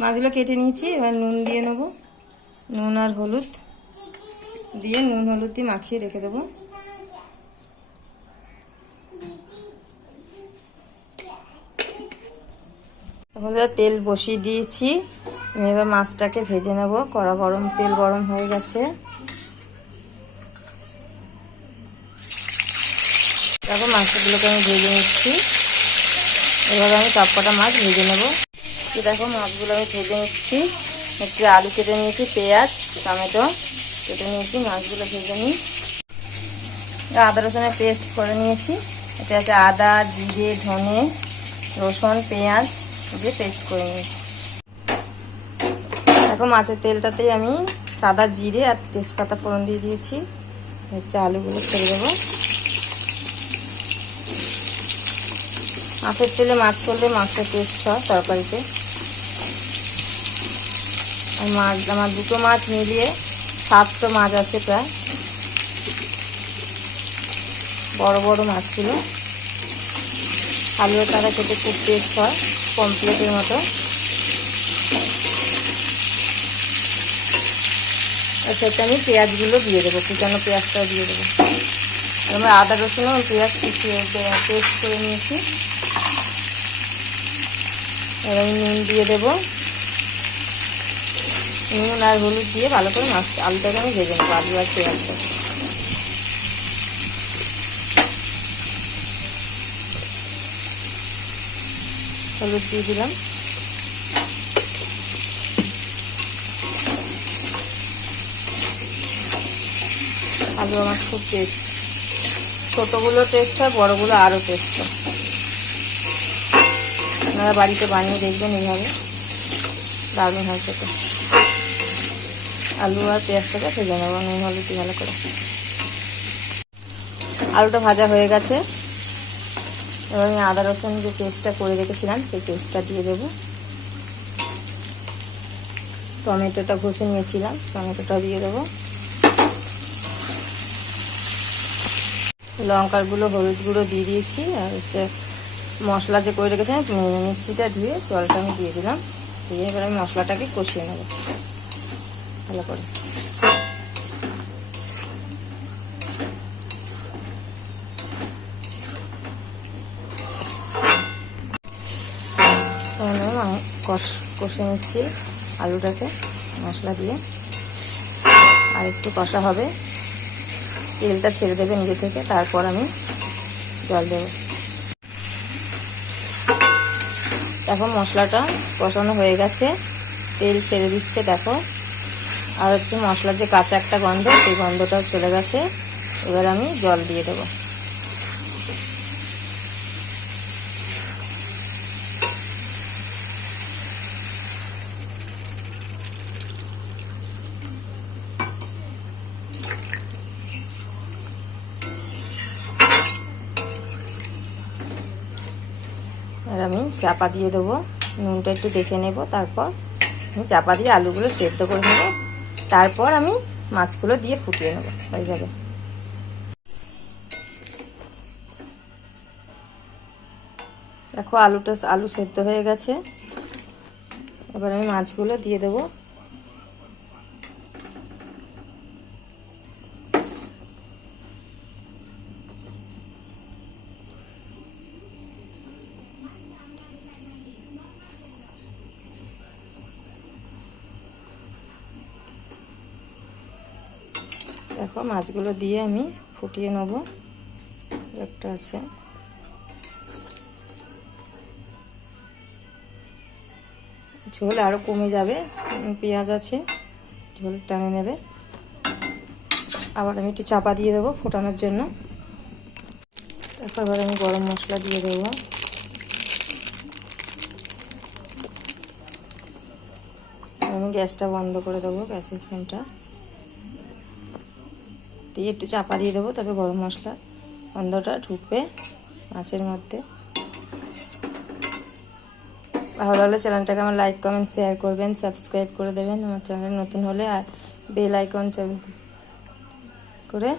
মাছগুলো কেটে নিয়েছি, এবার নুন দিয়ে নেবো। নুন আর হলুদ দিয়ে নুন হলুদ দিয়ে মাখিয়ে রেখে দেবো। এখন তেল বসিয়ে দিয়েছি, এবার মাছটাকে ভেজে নেব। কড়া গরম, তেল গরম হয়ে গেছে। দেখো মাছগুলোকে আমি ভেজে নিচ্ছি। এবার আমি সবকটা মাছ ভেজে নেব। দেখো মাছগুলো আমি ভেজে নিচ্ছি। হচ্ছে আলু কেটে নিয়েছি, পেঁয়াজ টমেটো কেটে নিয়েছি, মাছগুলো ভেজে নিই। আদা রসুনের পেস্ট করে নিয়েছি। এতে আছে আদা, জিরে, ধনে, রসুন, পেঁয়াজ দিয়ে পেস্ট করে নিয়েছি। দেখো মাছের তেলটাতেই আমি সাদা জিরে আর তেজপাতা ফোড়ন দিয়ে দিয়েছি। হচ্ছে আলুগুলো ছেড়ে দেবো। মাছের তেলে মাছ করলে মাছটা টেস্ট হয় তরকারিতে। আর মাছ আমার দুটো মাছ মিলিয়ে 700 মাছ আছে প্রায়, বড় বড় মাছগুলো। আলুর তারা খেতে খুব টেস্ট হয়, পমফ্লেটের মতো। সেটা আমি পেঁয়াজগুলো দিয়ে দেবো, কুচানো পেঁয়াজটাও দিয়ে দেবো। আমরা আদা রসুন আর পেঁয়াজ পেস্ট করে নিয়েছি। এবার নুন দিয়ে দেবো। নুন আর হলুদ দিয়ে ভালো করে আলুটাকে আমি ভেজে নেবো, আলু আর পেঁয়াজটা। হলুদ দিয়ে দিলাম। আলু আমার খুব টেস্ট, ছোটোগুলো টেস্ট হয়, বড়োগুলো আরও টেস্ট হয়। আপনারা বাড়িতে বানিয়ে দেখবেন, এইভাবে দারুণ হয় খেতে। আলু আর পেঁয়াজটাকে ভেজে নেবো নুন হলুদ দিয়ে ভালো করে। আলুটা ভাজা হয়ে গেছে। এবার আমি আদা রসুন যে পেস্টটা করে রেখেছিলাম সেই পেস্টটা দিয়ে দেবো। টমেটোটা ঘষে নিয়েছিলাম, টমেটোটা দিয়ে দেবো। লঙ্কার গুঁড়ো, হলুদ গুঁড়ো দিয়ে দিয়েছি। আর হচ্ছে মশলা যে করে রেখেছিলাম মিক্সিটা ধুয়ে জলটা আমি দিয়ে দিলাম। দিয়ে এবার আমি মশলাটাকে কষিয়ে নেব ভালো করে। আমি কষে নিচ্ছি আলুটাকে মশলা দিয়ে। আর একটু কষা হবে, তেলটা ছেড়ে দেবে নিজে থেকে, তারপর আমি জল দেব। দেখো মশলাটা কষানো হয়ে গেছে, তেল ছেড়ে দিচ্ছে দেখো। আর হচ্ছে মশলার যে কাঁচা একটা গন্ধ, সেই গন্ধটাও চলে গেছে। এবার আমি জল দিয়ে দেবো। আর আমি চাপা দিয়ে দেবো, নুনটা একটু দেখে নেব, তারপর আমি চাপা দিয়ে আলুগুলো সেদ্ধ করে নেব। তারপর আমি মাছগুলো দিয়ে ফুটিয়ে নেব, হয়ে যাবে। দেখো আলু সেদ্ধ হয়ে গেছে। এবার আমি মাছগুলো দিয়ে দেবো। দেখো মাছগুলো দিয়ে আমি ফুটিয়ে নেব। একটা আছে, ঝোল আরও কমে যাবে, পেঁয়াজ আছে, ঝোল টানে নেবে। আবার আমি একটু চাপা দিয়ে দেবো ফোটানোর জন্য। তারপর আবার আমি গরম মশলা দিয়ে দেবো। আমি গ্যাসটা বন্ধ করে দেবো, গ্যাসের ফ্লেমটা দিয়ে একটু চাপা দিয়ে দেবো, তবে গরম মশলা গন্ধটা ঢুকবে মাছের মধ্যে। ভালো লাগলে চ্যানেলটাকে আমার লাইক কমেন্ট শেয়ার করবেন, সাবস্ক্রাইব করে দেবেন আমার চ্যানেল নতুন হলে, আর বেল আইকন চাপ করে